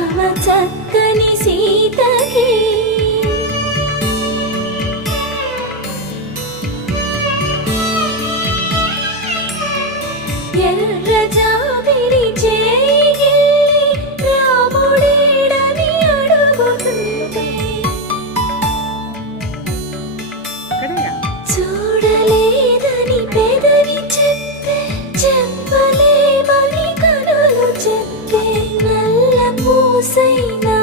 రామ చక్కని సీతకి ఎర్ర జాబిలి చేయి రాముడేడని అడుగుతుంటే చూడలేదని పెదవి చెప్పే చెప్పలేమని కనులు చెప్పే నల్ల పూసైనా